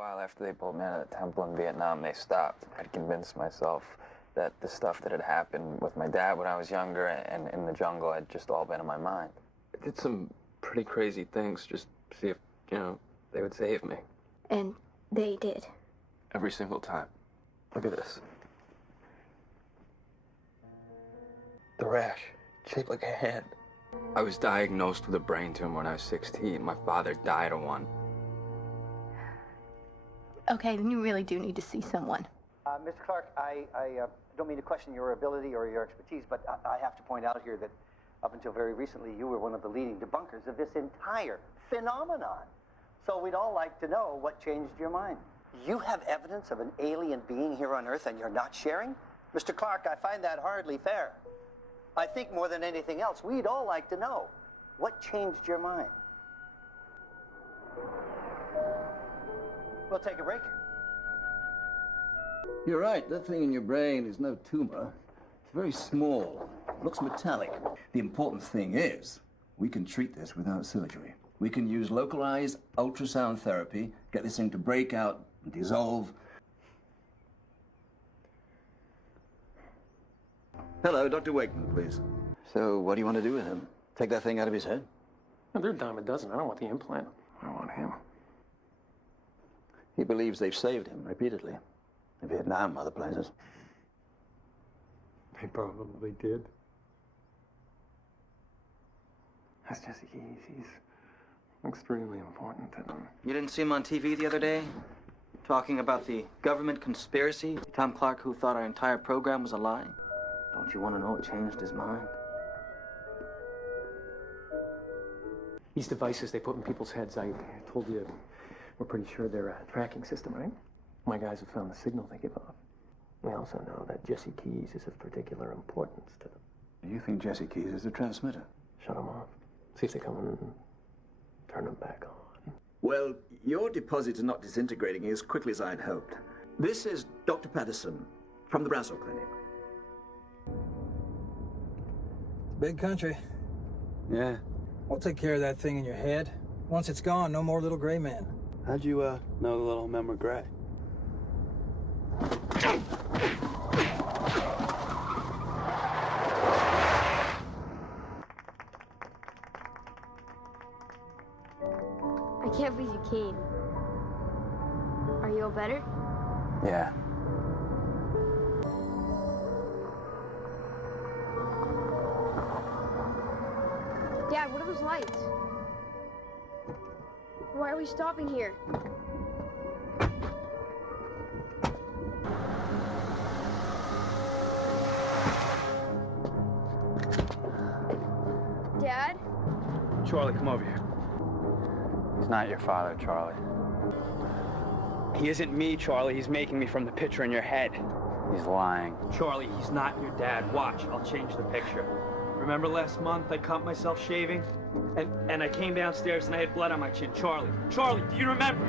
while after they pulled me out of the temple in Vietnam, they stopped. I'd convinced myself that the stuff that had happened with my dad when I was younger and in the jungle had just all been in my mind. I did some pretty crazy things just to see if, they would save me. And they did? Every single time. Look at this. The rash, shaped like a hand. I was diagnosed with a brain tumor when I was 16. My father died of one. Okay, then you really do need to see someone. Mr. Clark, I don't mean to question your ability or your expertise, but I have to point out here that up until very recently, you were one of the leading debunkers of this entire phenomenon. So we'd all like to know what changed your mind. You have evidence of an alien being here on Earth and you're not sharing? Mr. Clark, I find that hardly fair. I think more than anything else, we'd all like to know what changed your mind. We'll take a break. You're right, that thing in your brain is no tumor. It's very small, looks metallic. The important thing is, we can treat this without surgery. We can use localized ultrasound therapy, get this thing to break out and dissolve. Hello, Dr. Wakeman, please. So, what do you want to do with him? Take that thing out of his head? No, they're a dime a dozen. I don't want the implant. I want him. He believes they've saved him repeatedly. In Vietnam, other places. They probably did. That's Jesse Keys. He's extremely important to them. You didn't see him on TV the other day? Talking about the government conspiracy? Tom Clark, who thought our entire program was a lie? Don't you want to know what changed his mind? These devices they put in people's heads, I told you, we're pretty sure they're a tracking system, right? My guys have found the signal they give off. We also know that Jesse Keys is of particular importance to them. You think Jesse Keys is the transmitter? Shut them off. See if they come and turn them back on. Well, your deposits are not disintegrating as quickly as I'd hoped. This is Dr. Patterson from the Brasso Clinic. Big country. Yeah. We'll take care of that thing in your head. Once it's gone, no more little gray man. How'd you, know the little member Gray? I can't believe you came. Are you all better? Yeah. Dad, what are those lights? Why are we stopping here? Dad? Charlie, come over here. He's not your father, Charlie. He isn't me, Charlie. He's making me from the picture in your head. He's lying. Charlie, he's not your dad. Watch, I'll change the picture. Remember last month I caught myself shaving? And I came downstairs and I had blood on my chin. Charlie, do you remember?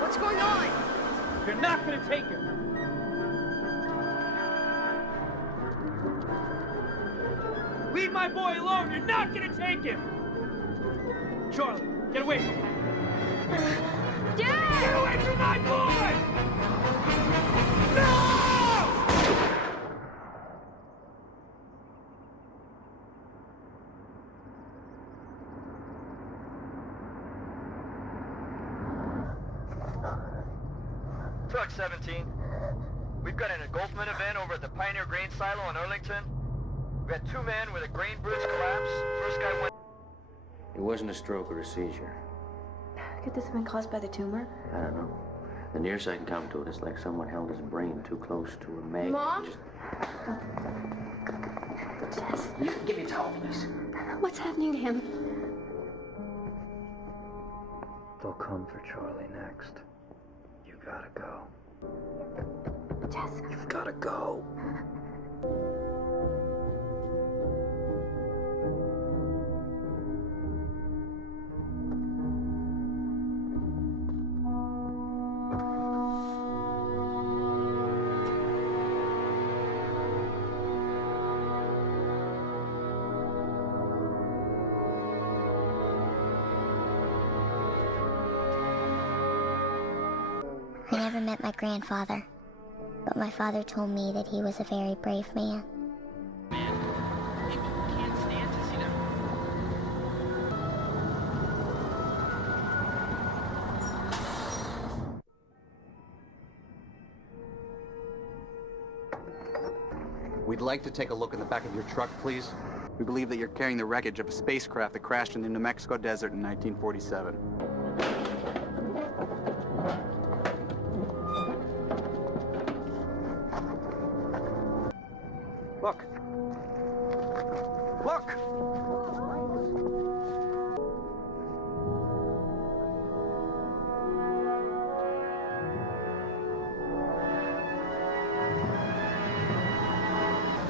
What's going on? You're not gonna take him. Leave my boy alone. You're not gonna take him. Charlie, get away from him. Dad! Get away from my boy! No! Truck 17. We've got an engulfment event over at the Pioneer Grain Silo in Arlington. We had 2 men with a grain bridge collapse. First guy went... It wasn't a stroke or a seizure. Could this have been caused by the tumor? I don't know. The nearest I can come to it is like someone held his brain too close to a magnet. Mom? Jess. Give me a towel, please. What's happening to him? They'll come for Charlie next. You gotta go. Jess. You've gotta go. I never met my grandfather, but my father told me that he was a very brave man. People can't stand to see them. We'd like to take a look in the back of your truck, please. We believe that you're carrying the wreckage of a spacecraft that crashed in the New Mexico desert in 1947. Look. Look!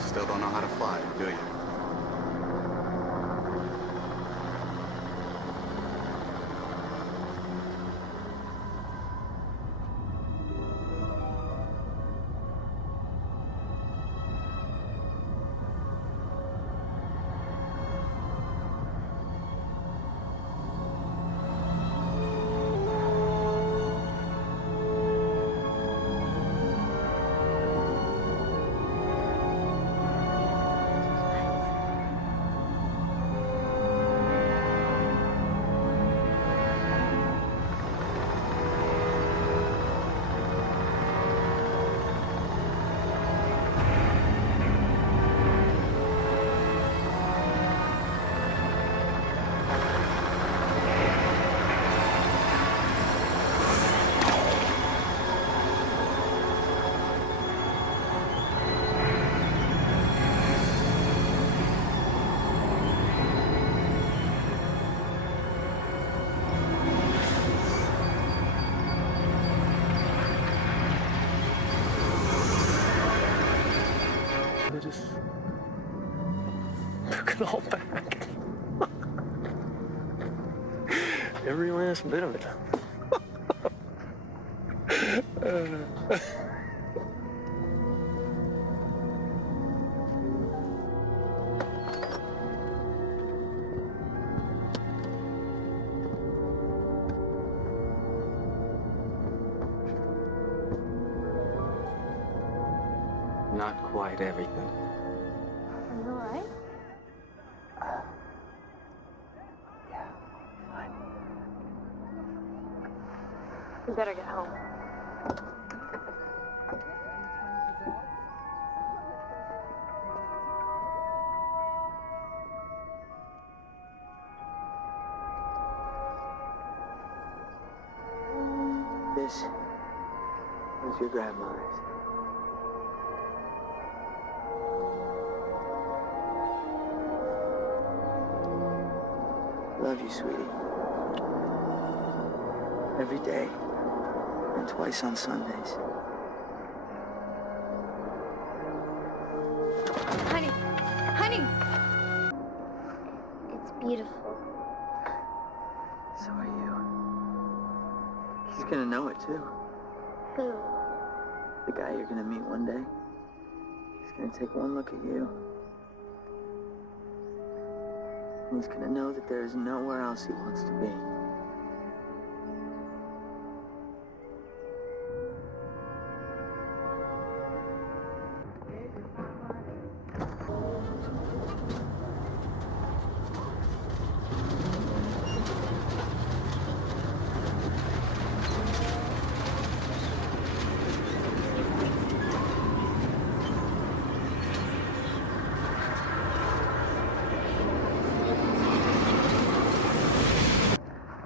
Still don't know how to fly, do you? They just took it all back. Every last bit of it. Not quite everything. Are you alright? Yeah, fine. We better get home. This was your grandmother's. Love you, sweetie. Every day, and twice on Sundays. Honey! Honey! It's beautiful. So are you. He's gonna know it, too. Who? The guy you're gonna meet one day. He's gonna take one look at you. And he's gonna know that there is nowhere else he wants to be.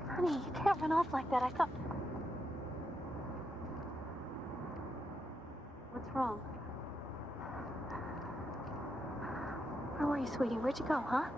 Honey, you can't run off like that. I thought... What's wrong? Where were you, sweetie? Where'd you go, huh?